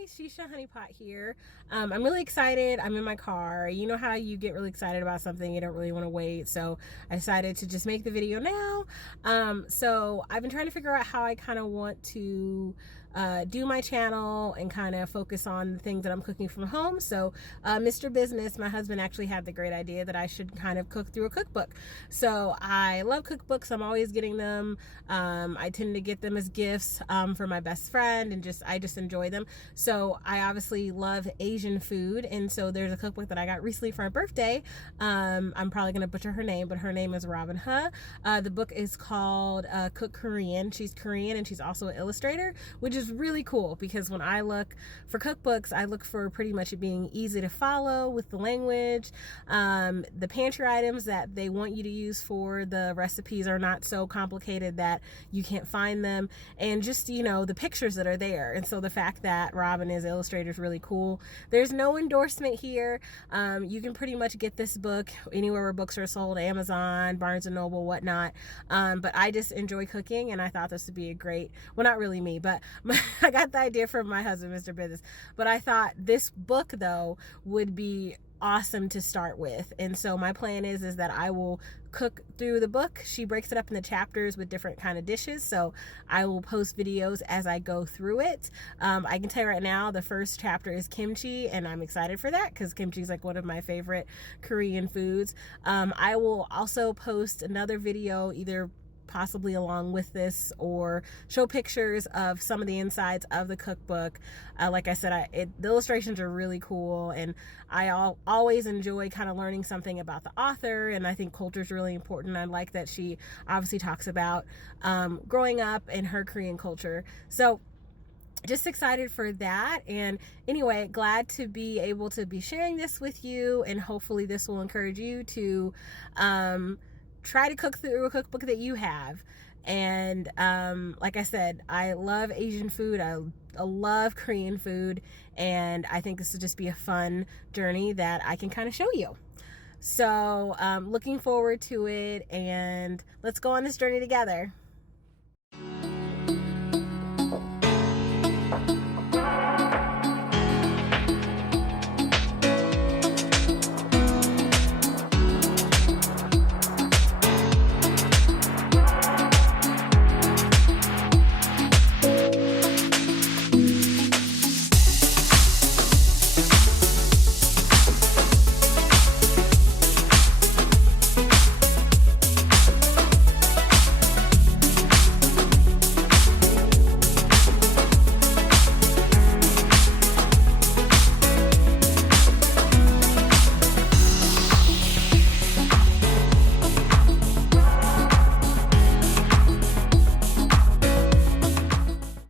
Hi, SheSha Honeypot here. I'm really excited. I'm in my car. You know how you get really excited about something, you don't really want to wait. So I decided to just make the video now. So I've been trying to figure out how I kind of want to do my channel and kind of focus on the things that I'm cooking from home. So Mr. Business, my husband, actually had the great idea that I should kind of cook through a cookbook. So I love cookbooks. I'm always getting them. I tend to get them as gifts for my best friend, and I just enjoy them. So I obviously love Asian food, and so there's a cookbook that I got recently for my birthday. I'm probably gonna butcher her name, but her name is Robin Huh. The book is called Cook Korean. She's Korean and she's also an illustrator, which is really cool because when I look for cookbooks, I look for pretty much it being easy to follow with the language. The pantry items that they want you to use for the recipes are not so complicated that you can't find them, and just, you know, the pictures that are there. And so the fact that Robin is an illustrator is really cool. There's no endorsement here. You can pretty much get this book anywhere where books are sold, Amazon, Barnes and Noble, whatnot. But I just enjoy cooking, and I thought this would be a great, well, not really me, but I got the idea from my husband, Mr. Business. But I thought this book, though, would be awesome to start with. And so my plan is that I will cook through the book. She breaks it up into chapters with different kind of dishes, so I will post videos as I go through it. I can tell you right now, the first chapter is kimchi, and I'm excited for that because kimchi is like one of my favorite Korean foods. I will also post another video, either possibly along with this, or show pictures of some of the insides of the cookbook. Like I said, the illustrations are really cool, and I always enjoy kind of learning something about the author, and I think culture is really important. I like that she obviously talks about growing up in her Korean culture. So just excited for that. And anyway, glad to be able to be sharing this with you, and hopefully this will encourage you to try to cook through a cookbook that you have. And like I said, I love Asian food. I love Korean food, and I think this will just be a fun journey that I can kind of show you. So looking forward to it, and let's go on this journey together.